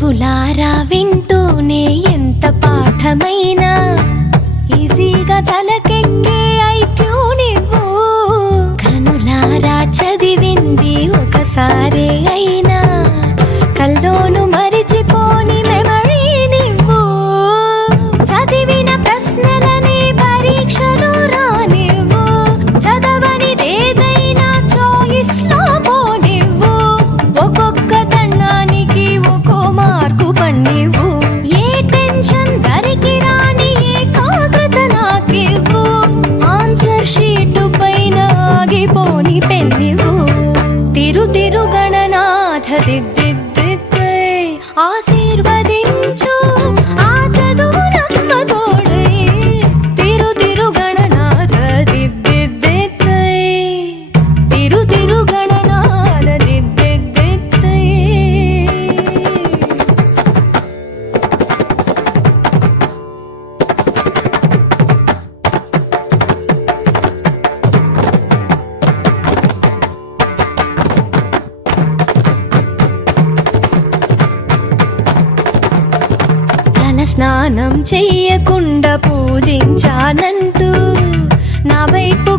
చెవులారా వింటూనే ఎంత పాఠమైనా ఈజీగా తలకెక్కే ఐక్యూ నువ్వు. కనులారా చదివింది ఒకసారే అయినా కల్లోను మరిచిపోని మెమరీ నువ్వు. చదివిన ప్రశ్నలని పరీక్షలు రానివ్వు, చదవనిదేదైనా చాయిస్ లో పోనివ్వు. ఒక్కొక్క దండానికి ఒక్కో మార్కు పండివ్వు. ఏ టెన్షన్ దరికి రాని ఏకాగ్రత నాకివ్వు. ఆన్సర్ షీటు పైన ఆగిపోని పెన్నివ్వు. తిరు తిరు గణనాథ దిద్దిద్దిద్దే ఆశీర్వదించు ఆ చదువు నమ్మ తోడై. తిరు తిరు గణనాథ దిద్దిద్దిద్దే, తిరు తిరు గణనాథ దిద్దిద్దిద్దే. తల స్నానం చెయ్యకుండా పూజించానంటూ నా వైపు